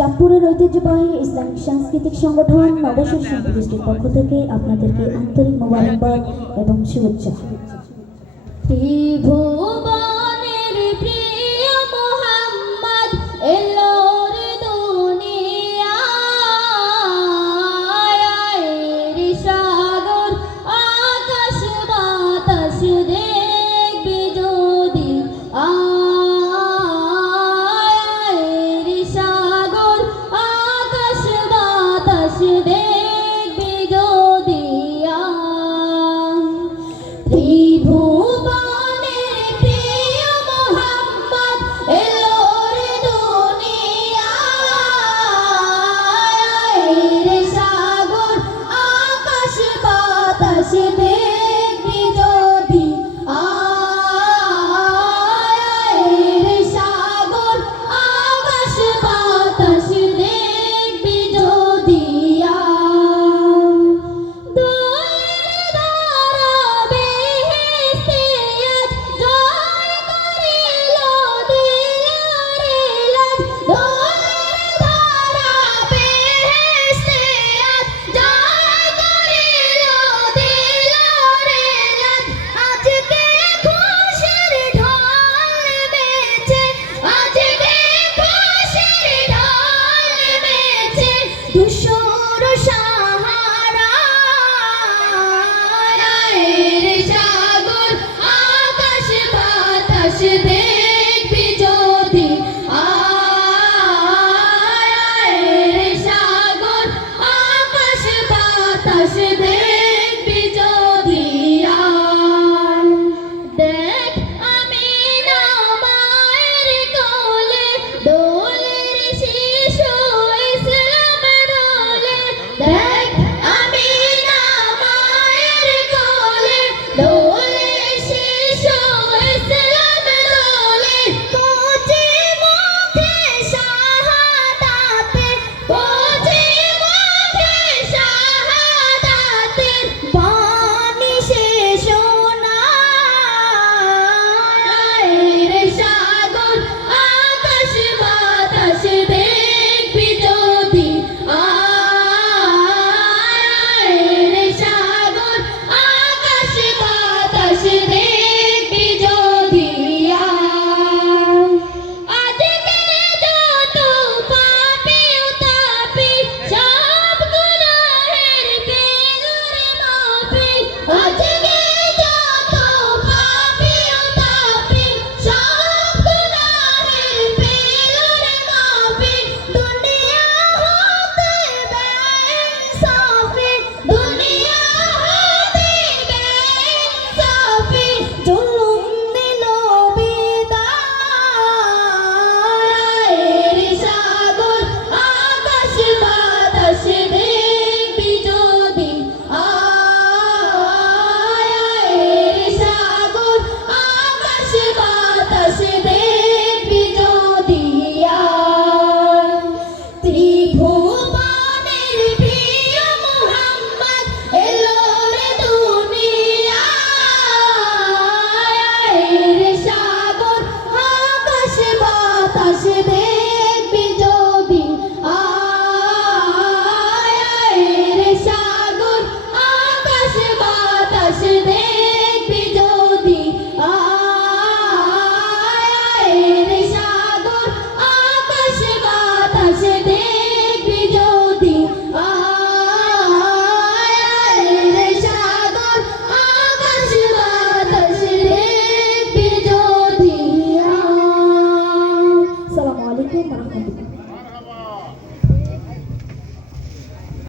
চাঁদপুরের ঐতিহ্যবাহী ইসলামিক সাংস্কৃতিক সংগঠন নবসর শিল্পী গোষ্ঠীর পক্ষ থেকে আপনাদেরকে আন্তরিক মোবারকবাদ এবং শুভেচ্ছা।